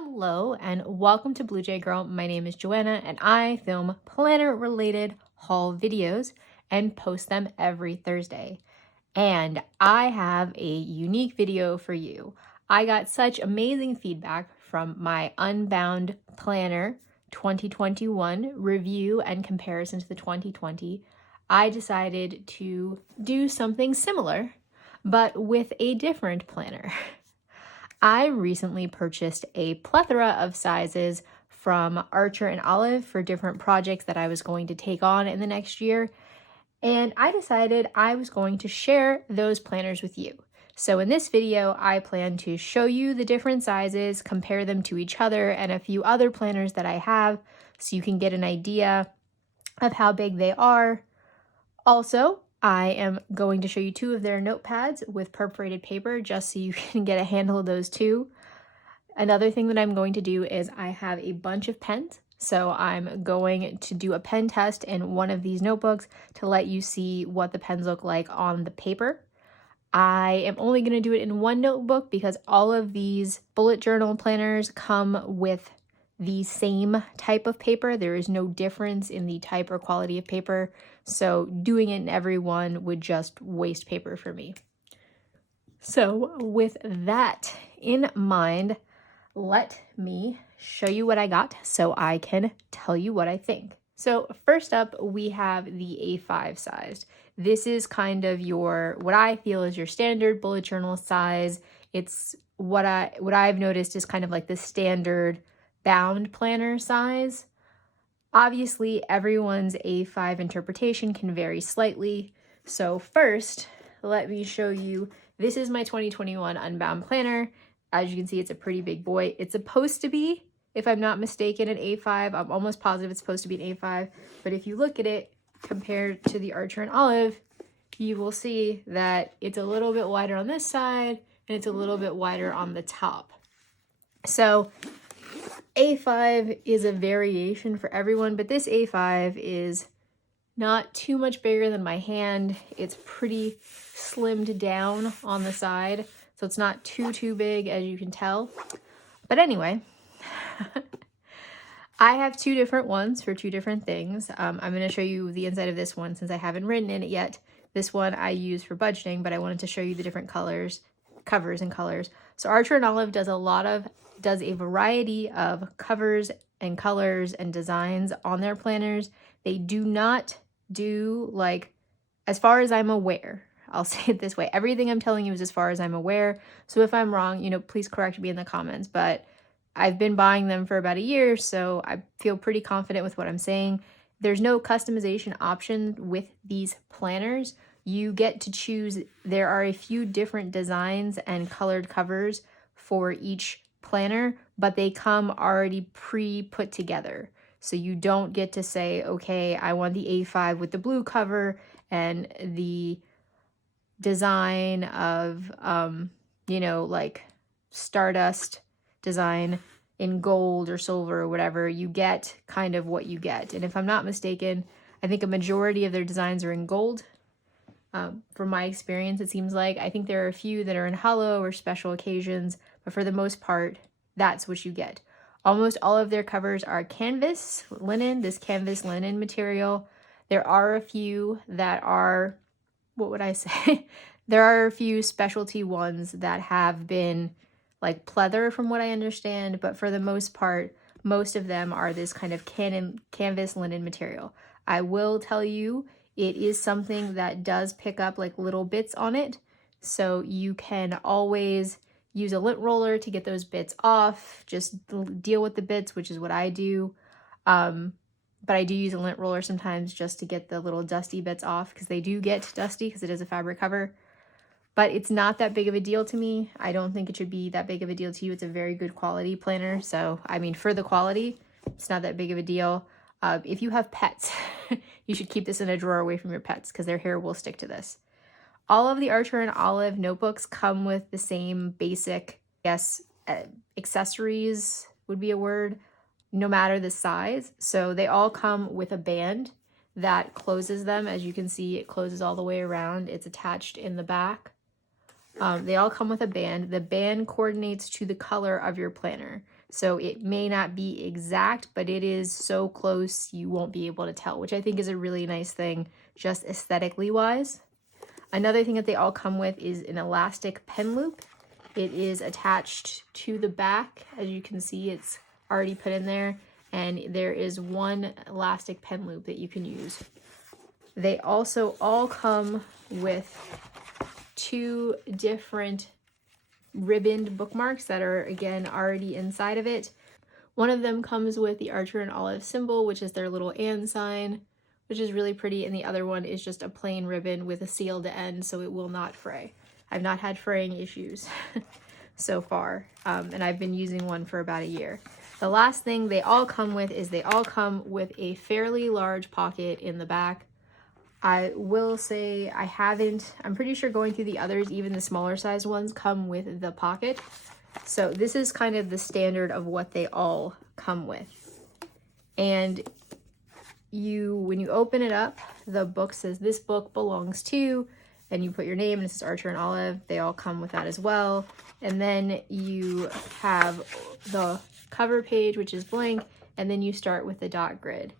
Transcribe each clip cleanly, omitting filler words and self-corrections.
Hello and welcome to Blue Jay Girl. My name is Joanna and I film planner related haul videos and post them every Thursday. And I have a unique video for you. I got such amazing feedback from my Unbound Planner 2021 review and comparison to the 2020. I decided to do something similar, but with a different planner. I recently purchased a plethora of sizes from Archer&Olive for different projects that I was going to take on in the next year, and I decided I was going to share those planners with you. So in this video, I plan to show you the different sizes, compare them to each other, and a few other planners that I have so you can get an idea of how big they are. Also, I am going to show you two of their notepads with perforated paper just so you can get a handle of those too. Another thing that I'm going to do is I have a bunch of pens. So I'm going to do a pen test in one of these notebooks to let you see what the pens look like on the paper. I am only going to do it in one notebook because all of these bullet journal planners come with the same type of paper. There is no difference in the type or quality of paper, so doing it in every one would just waste paper for me. So with that in mind, let me show you what I got so I can tell you what I think. So first up, we have the A5 size. This is kind of what I feel is your standard bullet journal size. It's what I've noticed is kind of like the standard bound planner size. Obviously, everyone's A5 interpretation can vary slightly. So first, let me show you, this is my 2021 Unbound planner. As you can see, it's a pretty big boy. It's supposed to be, if I'm not mistaken, an A5. I'm almost positive it's supposed to be an A5. But if you look at it compared to the Archer&Olive, you will see that it's a little bit wider on this side and it's a little bit wider on the top. So A5 is a variation for everyone, but this A5 is not too much bigger than my hand. It's pretty slimmed down on the side, so it's not too big, as you can tell. But anyway, I have two different ones for two different things. I'm going to show you the inside of this one since I haven't written in it yet. This one I use for budgeting, but I wanted to show you the different covers and colors. So Archer&Olive does a variety of covers and colors and designs on their planners. They do not do, like, as far as I'm aware, I'll say it this way, everything I'm telling you is as far as I'm aware. So if I'm wrong, please correct me in the comments, but I've been buying them for about a year, so I feel pretty confident with what I'm saying. There's no customization option with these planners. You get to choose, there are a few different designs and colored covers for each planner, but they come already pre-put together. So you don't get to say, okay, I want the A5 with the blue cover and the design of, like Stardust design in gold or silver or whatever. You get kind of what you get. And if I'm not mistaken, I think a majority of their designs are in gold. From my experience, it seems like. I think there are a few that are in hollow or special occasions, but for the most part, that's what you get. Almost all of their covers are canvas linen, this canvas linen material. There are a few that are, what would I say? There are a few specialty ones that have been like pleather from what I understand, but for the most part, most of them are this kind of canvas linen material. I will tell you, it is something that does pick up like little bits on it. So you can always use a lint roller to get those bits off, just deal with the bits, which is what I do. But I do use a lint roller sometimes just to get the little dusty bits off because they do get dusty because it is a fabric cover. But it's not that big of a deal to me. I don't think it should be that big of a deal to you. It's a very good quality planner. So, I mean, for the quality, it's not that big of a deal. If you have pets, you should keep this in a drawer away from your pets because their hair will stick to this. All of the Archer&Olive notebooks come with the same basic, accessories would be a word, no matter the size. So they all come with a band that closes them. As you can see, it closes all the way around. It's attached in the back. They all come with a band. The band coordinates to the color of your planner. So it may not be exact, but it is so close you won't be able to tell, which I think is a really nice thing, just aesthetically wise. Another thing that they all come with is an elastic pen loop. It is attached to the back. As you can see, it's already put in there, and there is one elastic pen loop that you can use. They also all come with 2 different ribboned bookmarks that are, again, already inside of it. One of them comes with the Archer&Olive symbol, which is their little and sign, which is really pretty, and the other one is just a plain ribbon with a sealed end, so it will not fray. I've not had fraying issues so far, and I've been using one for about a year. The last thing they all come with is they all come with a fairly large pocket in the back. I will say I'm pretty sure going through the others, even the smaller size ones come with the pocket. So this is kind of the standard of what they all come with. And when you open it up, the book says this book belongs to, and you put your name, and it says Archer&Olive. They all come with that as well. And then you have the cover page, which is blank, and then you start with the dot grid.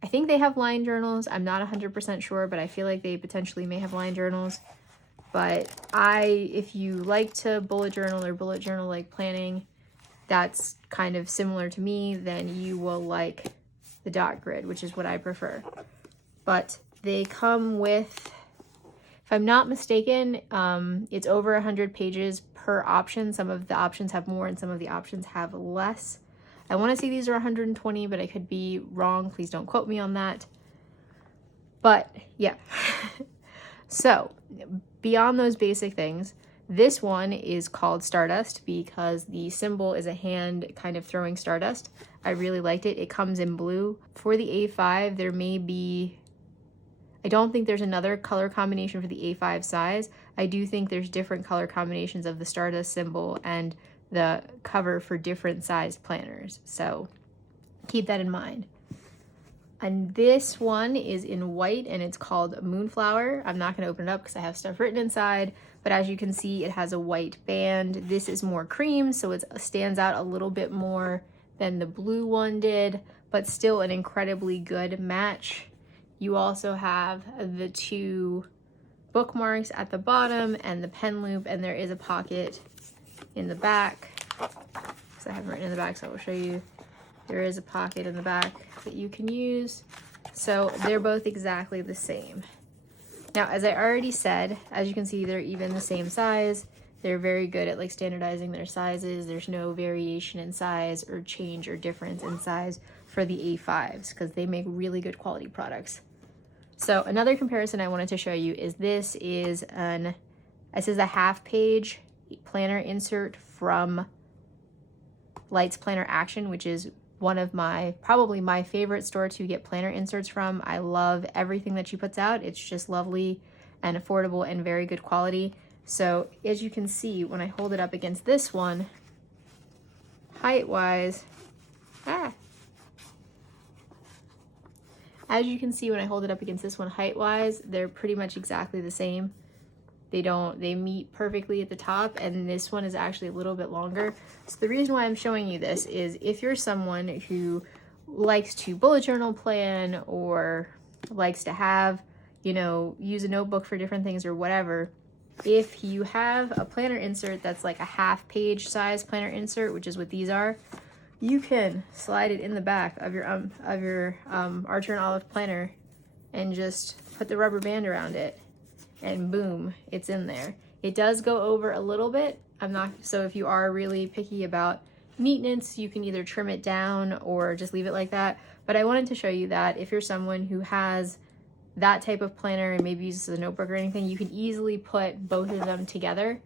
I think they have line journals. I'm not 100% sure, but I feel like they potentially may have line journals. But if you like to bullet journal or bullet journal like planning, that's kind of similar to me, then you will like the dot grid, which is what I prefer. But they come with, if I'm not mistaken, it's over 100 pages per option. Some of the options have more and some of the options have less. I want to say these are 120, but I could be wrong. Please don't quote me on that. But yeah. So beyond those basic things, this one is called Stardust because the symbol is a hand kind of throwing stardust. I really liked it. It comes in blue. For the A5, there may be, I don't think there's another color combination for the A5 size. I do think there's different color combinations of the Stardust symbol and the cover for different size planners. So keep that in mind. And this one is in white and it's called Moonflower. I'm not going to open it up because I have stuff written inside, but as you can see, it has a white band. This is more cream, so it stands out a little bit more than the blue one did, but still an incredibly good match. You also have the 2 bookmarks at the bottom and the pen loop, and there is a pocket in the back. So I haven't written in the back, so I will show you. There is a pocket in the back that you can use. So they're both exactly the same. Now, as I already said, as you can see, they're even the same size. They're very good at like standardizing their sizes. There's no variation in size or change or difference in size for the A5s because they make really good quality products. So another comparison I wanted to show you is this is a half-page planner insert from Lights Planner Action, which is one of probably my favorite store to get planner inserts from. I love everything that she puts out. It's just lovely and affordable and very good quality. So as you can see, when I hold it up against this one, height-wise, as you can see when I hold it up against this one height-wise, they're pretty much exactly the same. They meet perfectly at the top, and this one is actually a little bit longer. So the reason why I'm showing you this is if you're someone who likes to bullet journal plan or likes to have, use a notebook for different things or whatever, if you have a planner insert that's like a half-page size planner insert, which is what these are, you can slide it in the back of your Archer&Olive planner and just put the rubber band around it. And boom, it's in there. It does go over a little bit. So if you are really picky about neatness, you can either trim it down or just leave it like that. But I wanted to show you that if you're someone who has that type of planner and maybe uses a notebook or anything, you can easily put both of them together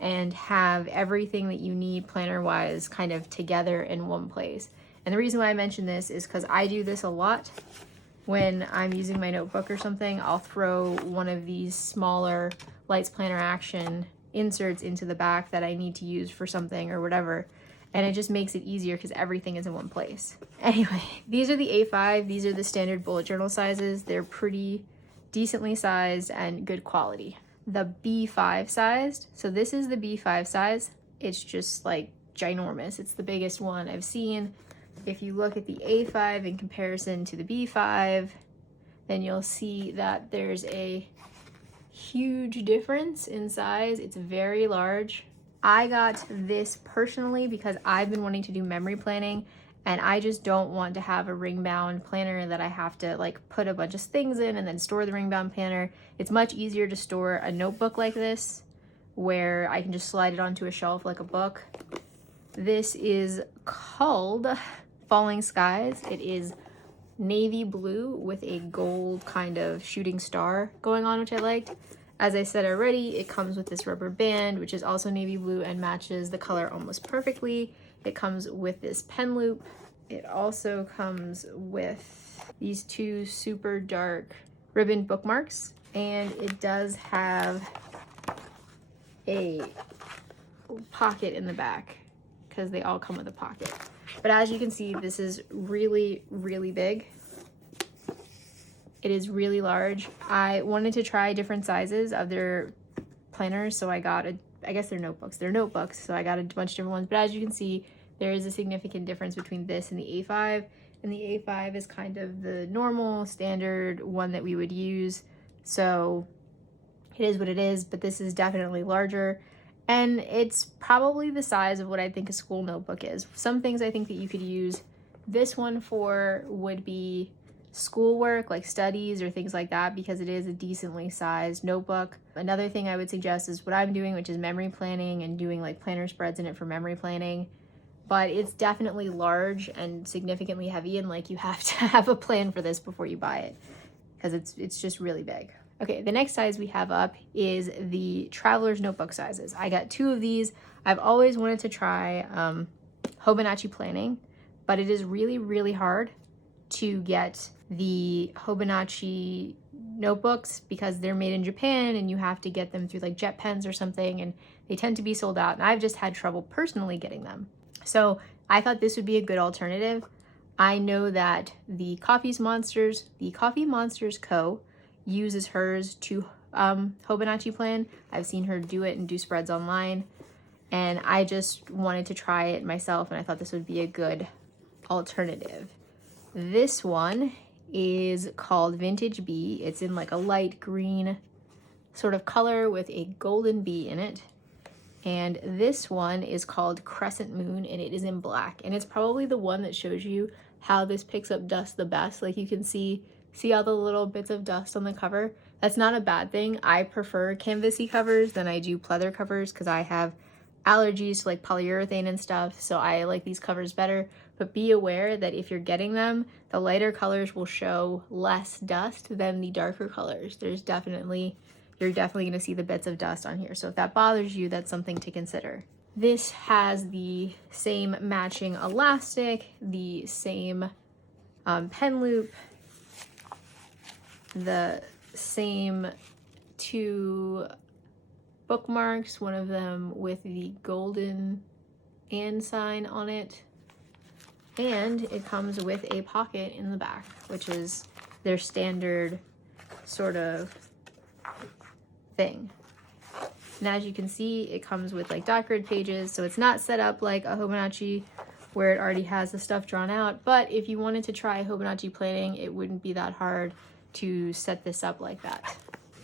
and have everything that you need planner-wise kind of together in one place. And the reason why I mention this is because I do this a lot. When I'm using my notebook or something, I'll throw one of these smaller Lights Planner Action inserts into the back that I need to use for something or whatever. And it just makes it easier because everything is in one place. Anyway, these are the A5. These are the standard bullet journal sizes. They're pretty decently sized and good quality. The B5 sized, so this is the B5 size. it's just like ginormous. It's the biggest one I've seen. If you look at the A5 in comparison to the B5, then you'll see that there's a huge difference in size. It's very large. I got this personally because I've been wanting to do memory planning, and I just don't want to have a ring bound planner that I have to like put a bunch of things in and then store the ring bound planner. It's much easier to store a notebook like this where I can just slide it onto a shelf like a book. This is called Falling Skies. It is navy blue with a gold kind of shooting star going on, which I liked. As I said already, it comes with this rubber band, which is also navy blue and matches the color almost perfectly. It comes with this pen loop. It also comes with these two super dark ribbon bookmarks, and it does have a pocket in the back because they all come with a pocket. But as you can see, this is really, really big. It is really large. I wanted to try different sizes of their planners, so I got I guess they're notebooks. They're notebooks, so I got a bunch of different ones. But as you can see, there is a significant difference between this and the A5. And the A5 is kind of the normal, standard one that we would use. So it is what it is, but this is definitely larger. And it's probably the size of what I think a school notebook is. Some things I think that you could use this one for would be schoolwork, like studies or things like that, because it is a decently sized notebook. Another thing I would suggest is what I'm doing, which is memory planning and doing like planner spreads in it for memory planning. But it's definitely large and significantly heavy, and like you have to have a plan for this before you buy it because it's just really big. Okay, the next size we have up is the traveler's notebook sizes. I got two of these. I've always wanted to try Hobonichi planning, but it is really, really hard to get the Hobonichi notebooks because they're made in Japan and you have to get them through like Jet Pens or something, and they tend to be sold out, and I've just had trouble personally getting them. So I thought this would be a good alternative. I know that the Coffee Monsters Co. uses hers to Hobonichi plan. I've seen her do it and do spreads online, and I just wanted to try it myself, and I thought this would be a good alternative. This one is called Vintage Bee. It's in like a light green sort of color with a golden bee in it. And this one is called Crescent Moon, and it is in black. And it's probably the one that shows you how this picks up dust the best. Like you can see all the little bits of dust on the cover. That's not a bad thing. I prefer canvasy covers than I do pleather covers because I have allergies to like polyurethane and stuff. So I like these covers better. But be aware that if you're getting them, the lighter colors will show less dust than the darker colors. You're definitely gonna see the bits of dust on here. So if that bothers you, that's something to consider. This has the same matching elastic, the same pen loop, the same two bookmarks, one of them with the golden and sign on it. And it comes with a pocket in the back, which is their standard sort of thing. And as you can see, it comes with like dot grid pages, so it's not set up like a Hobonichi where it already has the stuff drawn out. But if you wanted to try Hobonichi planning, it wouldn't be that hard to set this up like that.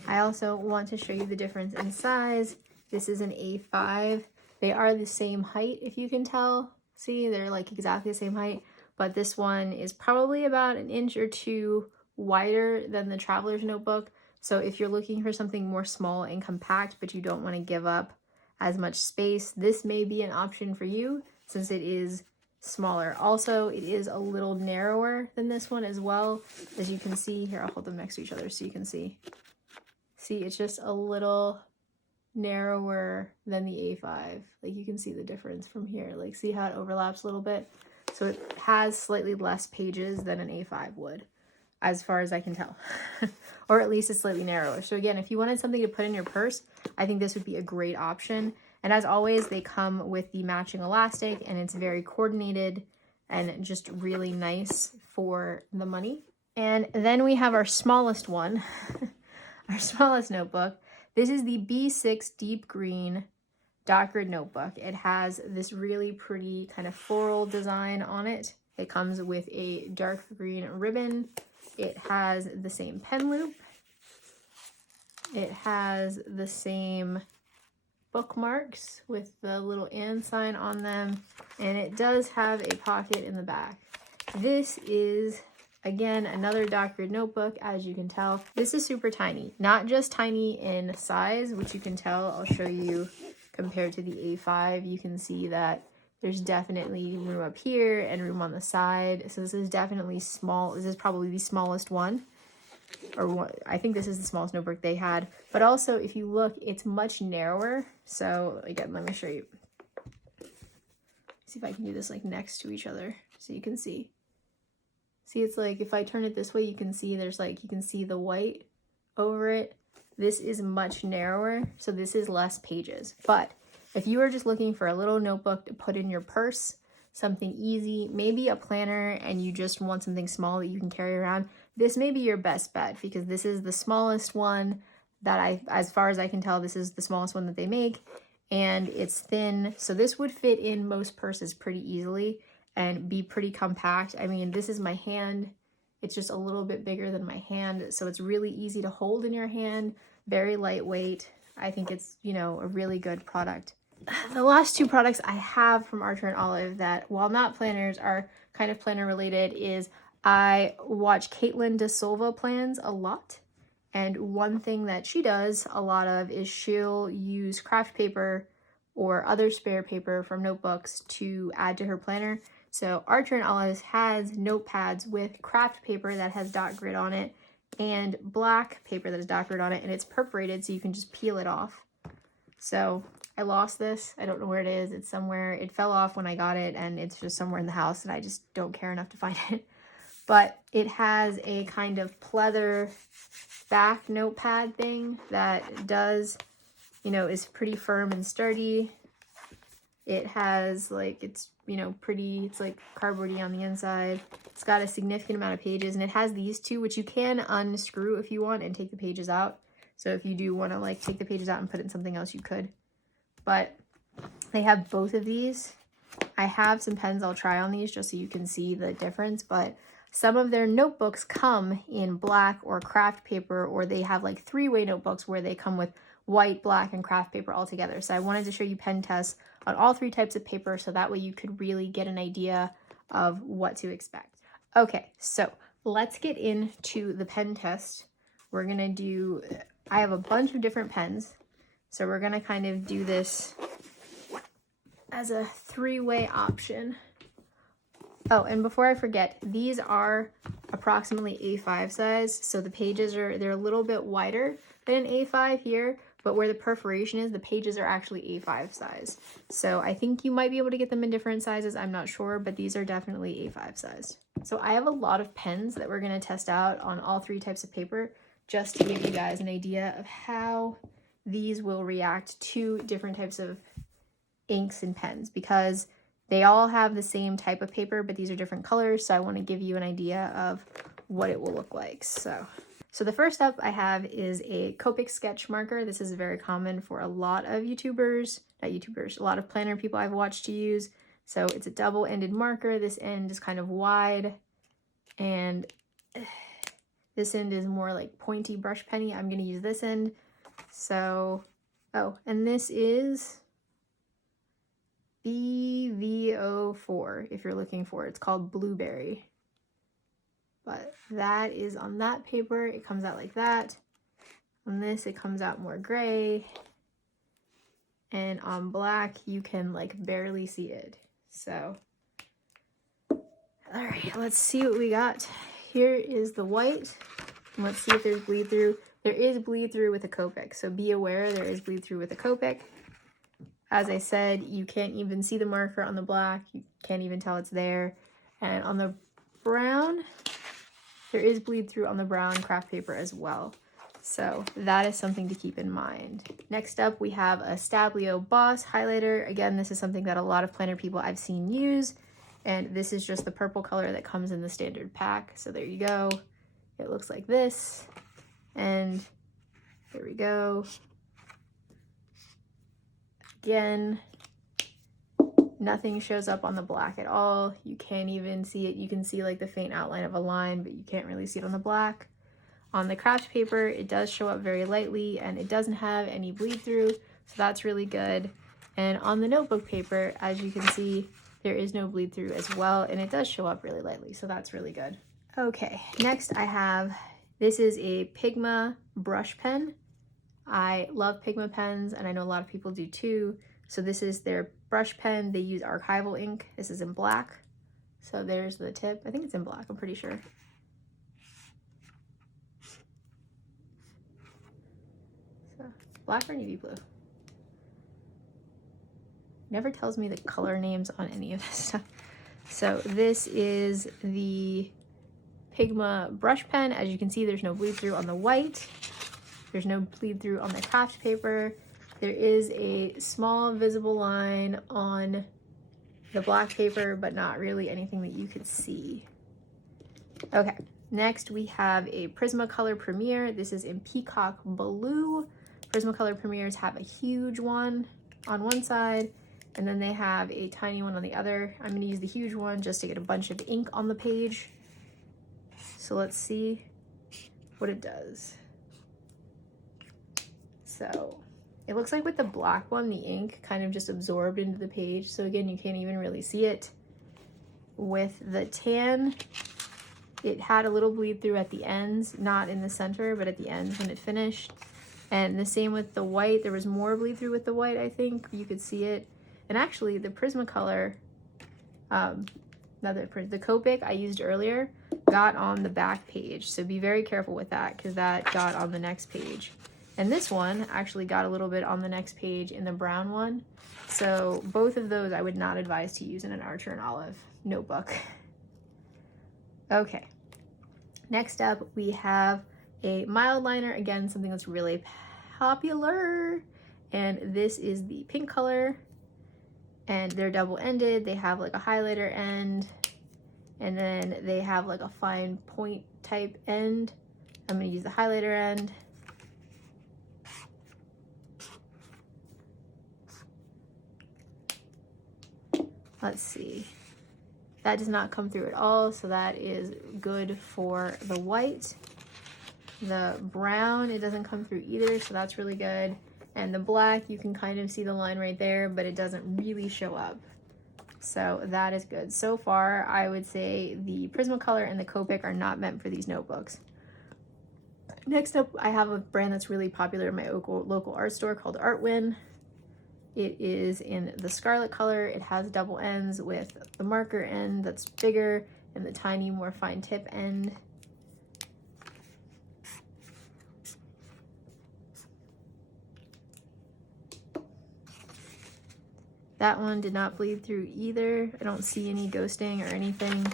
I also want to show you the difference in size. This is an A5. They are the same height, if you can tell. See, they're like exactly the same height, but this one is probably about an inch or two wider than the Traveler's Notebook. So if you're looking for something more small and compact, but you don't want to give up as much space, this may be an option for you since it is smaller. Also, it is a little narrower than this one as well. As you can see here, I'll hold them next to each other so you can see. See, it's just a little narrower than the A5. Like you can see the difference from here. Like see how it overlaps a little bit? So it has slightly less pages than an A5 would, as far as I can tell. Or at least it's slightly narrower. So again, if you wanted something to put in your purse, I think this would be a great option. And as always, they come with the matching elastic, and it's very coordinated and just really nice for the money. And then we have our smallest one, our smallest notebook. This is the B6 Deep Green dot grid notebook. It has this really pretty kind of floral design on it. It comes with a dark green ribbon. It has the same pen loop. It has the same bookmarks with the little and sign on them, and it does have a pocket in the back. This is, again, another dot grid notebook. As you can tell, this is super tiny, not just tiny in size, which you can tell. I'll show you compared to the A5. You can see that there's definitely room up here and room on the side. So this is definitely small. This is probably the smallest one, or one, I think this is the smallest notebook they had. But also, if you look, it's much narrower. So again, let me show you. See if I can do this like next to each other so you can see. See, it's like if I turn it this way, you can see there's like, you can see the white over it. This is much narrower, so this is less pages. But if you are just looking for a little notebook to put in your purse, something easy, maybe a planner, and you just want something small that you can carry around, this may be your best bet, because this is the smallest one that as far as I can tell, this is the smallest one that they make, and it's thin. So this would fit in most purses pretty easily and be pretty compact. I mean, this is my hand. It's just a little bit bigger than my hand, so it's really easy to hold in your hand, very lightweight. I think it's, you know, a really good product. The last two products I have from Archer&Olive that, while not planners, are kind of planner related is I watch Caitlin De Silva plans a lot. And one thing that she does a lot of is she'll use craft paper or other spare paper from notebooks to add to her planner. So Archer&Olive has notepads with craft paper that has dot grid on it and black paper that has dot grid on it, and it's perforated so you can just peel it off. So I lost this. I don't know where it is. It's somewhere. It fell off when I got it, and it's just somewhere in the house, and I just don't care enough to find it. But it has a kind of pleather back notepad thing that does, you know, is pretty firm and sturdy. It has like, it's, you know, pretty, it's like cardboardy on the inside. It's got a significant amount of pages, and it has these two, which you can unscrew if you want and take the pages out. So if you do want to like take the pages out and put it in something else, you could. But they have both of these. I have some pens I'll try on these just so you can see the difference, but some of their notebooks come in black or craft paper, or they have like three-way notebooks where they come with white, black, and craft paper all together. So I wanted to show you pen tests on all three types of paper, so that way you could really get an idea of what to expect. Okay, so let's get into the pen test. We're gonna do, I have a bunch of different pens, so we're gonna kind of do this as a three-way option. Oh, and before I forget, these are approximately A5 size, so the pages are, they're a little bit wider than an A5 here, but where the perforation is, the pages are actually A5 size. So I think you might be able to get them in different sizes, I'm not sure, but these are definitely A5 size. So I have a lot of pens that we're gonna test out on all three types of paper, just to give you guys an idea of how these will react to different types of inks and pens, because they all have the same type of paper, but these are different colors, so I want to give you an idea of what it will look like. So the first up I have is a Copic sketch marker. This is very common for a lot of a lot of planner people I've watched to use. So it's a double-ended marker. This end is kind of wide, and this end is more like pointy brush penny. I'm going to use this end. So, oh, and this is BV04 if you're looking for it. It's called Blueberry. But that is on that paper. It comes out like that. On this, it comes out more gray. And on black, you can like barely see it. So, all right, let's see what we got. Here is the white. And let's see if there's bleed through. There is bleed through with a Copic, so be aware there is bleed through with a Copic. As I said, you can't even see the marker on the black. You can't even tell it's there. And on the brown, there is bleed through on the brown craft paper as well. So that is something to keep in mind. Next up, we have a Stabilo Boss highlighter. Again, this is something that a lot of planner people I've seen use. And this is just the purple color that comes in the standard pack. So there you go. It looks like this. And there we go. Again, nothing shows up on the black at all. You can't even see it. You can see like the faint outline of a line, but you can't really see it on the black. On the craft paper, it does show up very lightly and it doesn't have any bleed through, so that's really good. And on the notebook paper, as you can see, there is no bleed through as well, and it does show up really lightly, so that's really good. Okay, next I have, this is a Pigma brush pen. I love Pigma pens, and I know a lot of people do too. So this is their brush pen. They use archival ink. This is in black. So there's the tip. I think it's in black, I'm pretty sure. So black or navy blue? Never tells me the color names on any of this stuff. So this is the Pigma brush pen. As you can see, there's no bleed through on the white. There's no bleed through on the craft paper. There is a small visible line on the black paper, but not really anything that you could see. Okay, next we have a Prismacolor Premier. This is in Peacock Blue. Prismacolor Premiers have a huge one on one side, and then they have a tiny one on the other. I'm gonna use the huge one just to get a bunch of ink on the page. So let's see what it does. So it looks like with the black one, the ink kind of just absorbed into the page. So again, you can't even really see it. With the tan, it had a little bleed through at the ends, not in the center, but at the ends when it finished. And the same with the white. There was more bleed through with the white, I think. You could see it. And actually, the Prismacolor, the Copic I used earlier got on the back page. So be very careful with that, because that got on the next page. And this one actually got a little bit on the next page in the brown one. So both of those I would not advise to use in an Archer&Olive notebook. Okay, next up we have a mild liner. Again, something that's really popular. And this is the pink color. And they're double-ended. They have like a highlighter end. And then they have like a fine point type end. I'm gonna use the highlighter end. Let's see. That does not come through at all, so that is good for the white. The brown, it doesn't come through either, so that's really good. And the black, you can kind of see the line right there, but it doesn't really show up. So that is good. So far, I would say the Prismacolor and the Copic are not meant for these notebooks. Next up, I have a brand that's really popular in my local art store called Artwin. It is in the scarlet color. It has double ends with the marker end that's bigger and the tiny, more fine tip end. That one did not bleed through either. I don't see any ghosting or anything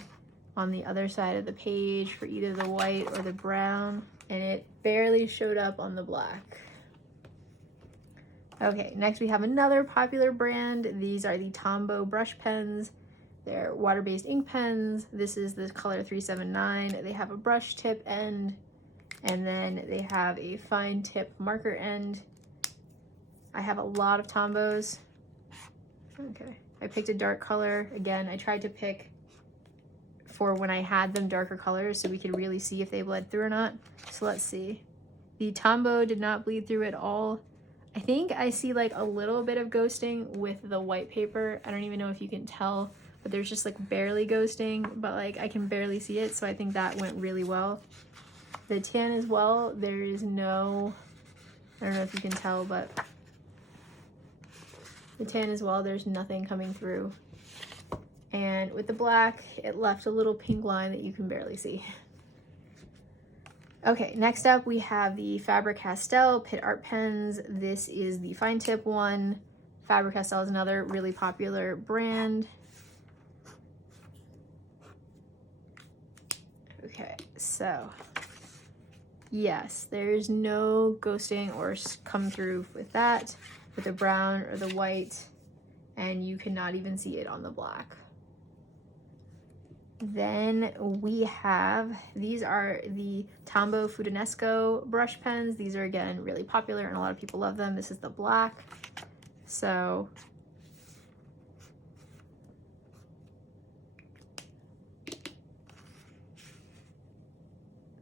on the other side of the page for either the white or the brown, and it barely showed up on the black. Okay, next we have another popular brand. These are the Tombow brush pens. They're water-based ink pens. This is the color 379. They have a brush tip end, and then they have a fine tip marker end. I have a lot of Tombows. Okay, I picked a dark color. Again, I tried to pick for when I had them darker colors so we could really see if they bled through or not. So let's see. The Tombow did not bleed through at all. I think I see like a little bit of ghosting with the white paper. I don't even know if you can tell, but there's just like barely ghosting, but like I can barely see it. So I think that went really well. The tan as well, there is no, I don't know if you can tell, but the tan as well, there's nothing coming through. And with the black, it left a little pink line that you can barely see. Okay, next up we have the Faber-Castell Pitt Art Pens. This is the fine tip one. Faber-Castell is another really popular brand. Okay, so yes, there's no ghosting or come through with that, with the brown or the white, and you cannot even see it on the black. Then we have, these are the Tombow Futunesco brush pens. These are again really popular and a lot of people love them. This is the black. So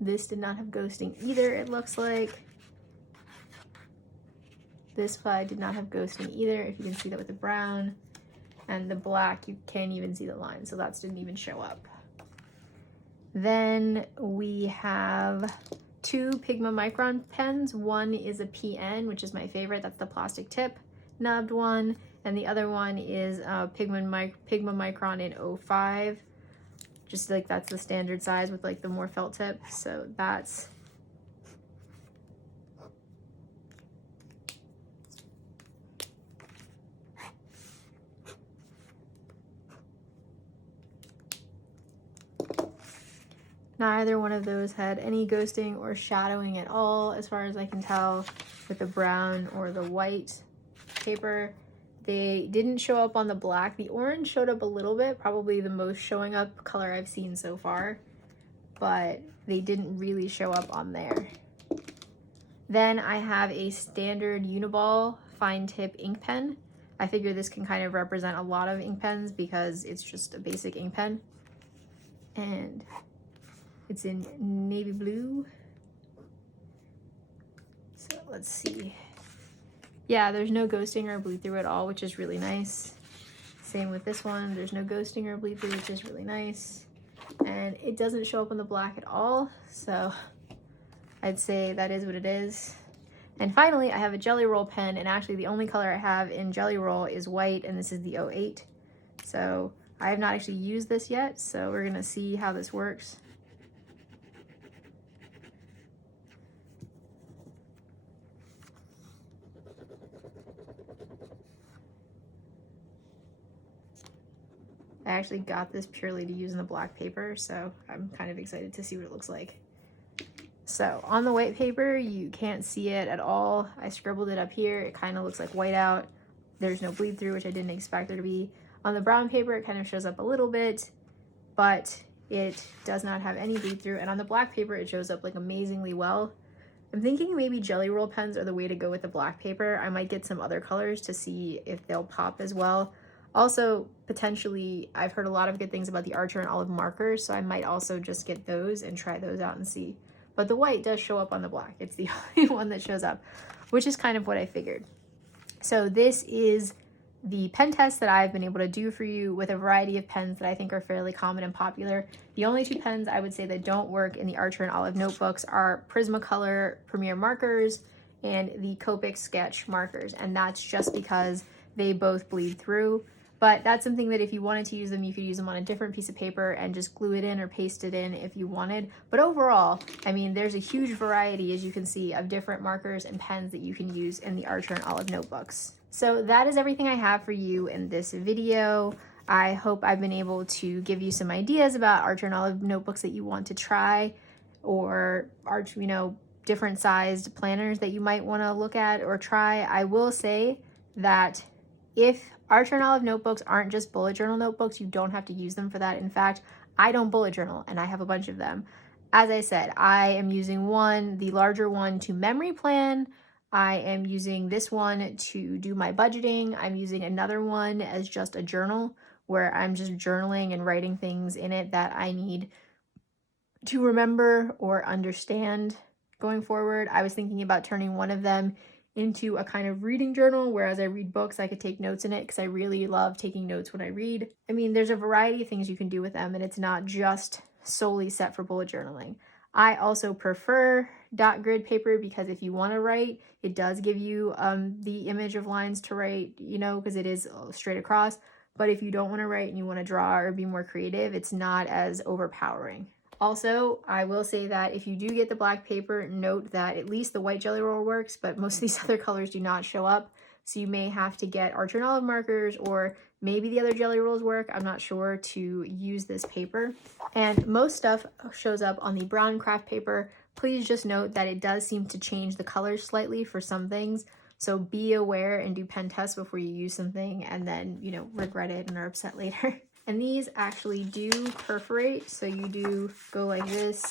this did not have ghosting either, it looks like. This side did not have ghosting either, if you can see that with the brown. And the black, you can't even see the line, so that didn't even show up. Then we have 2 Pigma Micron pens. One is a PN, which is my favorite, that's the plastic tip nubbed one. And the other one is Pigma Micron in 05. Just like that's the standard size with like the more felt tip. So that's neither one of those had any ghosting or shadowing at all, as far as I can tell, with the brown or the white paper. They didn't show up on the black. The orange showed up a little bit, probably the most showing up color I've seen so far, but they didn't really show up on there. Then I have a standard Uniball fine tip ink pen. I figure this can kind of represent a lot of ink pens because it's just a basic ink pen. And it's in navy blue. So let's see. Yeah, there's no ghosting or bleed through at all, which is really nice. Same with this one. There's no ghosting or bleed through, which is really nice. And it doesn't show up on the black at all. So I'd say that is what it is. And finally, I have a Jelly Roll pen, and actually the only color I have in Jelly Roll is white, and this is the 08. So I have not actually used this yet, so we're gonna see how this works. I actually got this purely to use in the black paper, so I'm kind of excited to see what it looks like. So on the white paper, you can't see it at all. I scribbled it up here. It kind of looks like whiteout. There's no bleed through, which I didn't expect there to be. On the brown paper, it kind of shows up a little bit, but it does not have any bleed through. And on the black paper, it shows up like amazingly well. I'm thinking maybe Jelly Roll pens are the way to go with the black paper. I might get some other colors to see if they'll pop as well. Also, potentially, I've heard a lot of good things about the Archer&Olive markers, so I might also just get those and try those out and see. But the white does show up on the black. It's the only one that shows up, which is kind of what I figured. So this is the pen test that I've been able to do for you with a variety of pens that I think are fairly common and popular. The only 2 pens I would say that don't work in the Archer&Olive notebooks are Prismacolor Premier markers and the Copic Sketch markers, and that's just because they both bleed through. But that's something that if you wanted to use them, you could use them on a different piece of paper and just glue it in or paste it in if you wanted. But overall, I mean, there's a huge variety, as you can see, of different markers and pens that you can use in the Archer&Olive notebooks. So that is everything I have for you in this video. I hope I've been able to give you some ideas about Archer&Olive notebooks that you want to try, or different sized planners that you might want to look at or try. I will say that if Archer&Olive notebooks aren't just bullet journal notebooks, you don't have to use them for that. In fact, I don't bullet journal, and I have a bunch of them. As I said, I am using the larger one to memory plan. I am using this one to do my budgeting. I'm using another one as just a journal where I'm just journaling and writing things in it that I need to remember or understand going forward. I was thinking about turning one of them into a kind of reading journal, whereas I read books, I could take notes in it because I really love taking notes when I read. I mean, there's a variety of things you can do with them, and it's not just solely set for bullet journaling. I also prefer dot grid paper because if you want to write, it does give you the image of lines to write, because it is straight across. But if you don't want to write and you want to draw or be more creative, it's not as overpowering. Also, I will say that if you do get the black paper, note that at least the white Jelly Roll works, but most of these other colors do not show up. So you may have to get Archer&Olive markers, or maybe the other Jelly Rolls work. I'm not sure, to use this paper. And most stuff shows up on the brown craft paper. Please just note that it does seem to change the colors slightly for some things. So be aware and do pen tests before you use something and then, regret it and are upset later. And these actually do perforate, so you do go like this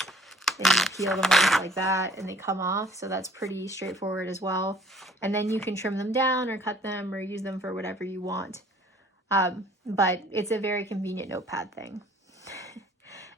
and you peel them off like that and they come off. So that's pretty straightforward as well. And then you can trim them down or cut them or use them for whatever you want. But it's a very convenient notepad thing.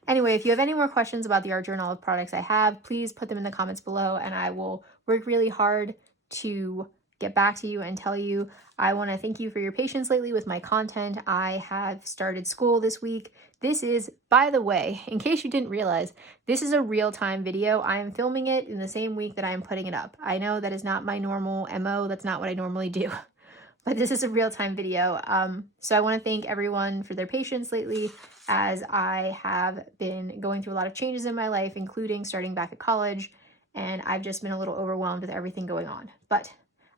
Anyway, if you have any more questions about the Archer&Olive products I have, please put them in the comments below and I will work really hard to get back to you and tell you. I want to thank you for your patience lately with my content. I have started school this week. This is, by the way, in case you didn't realize, this is a real-time video. I am filming it in the same week that I am putting it up. I know that is not my normal MO. That's not what I normally do. But this is a real-time video. So I want to thank everyone for their patience lately as I have been going through a lot of changes in my life, including starting back at college, and I've just been a little overwhelmed with everything going on. But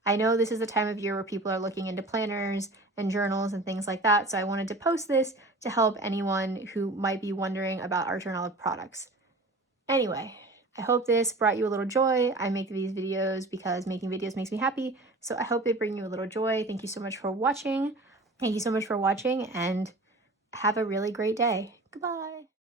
I know this is the time of year where people are looking into planners and journals and things like that, so I wanted to post this to help anyone who might be wondering about Archer&Olive products. Anyway, I hope this brought you a little joy. I make these videos because making videos makes me happy, so I hope they bring you a little joy. Thank you so much for watching. Thank you so much for watching, and have a really great day. Goodbye.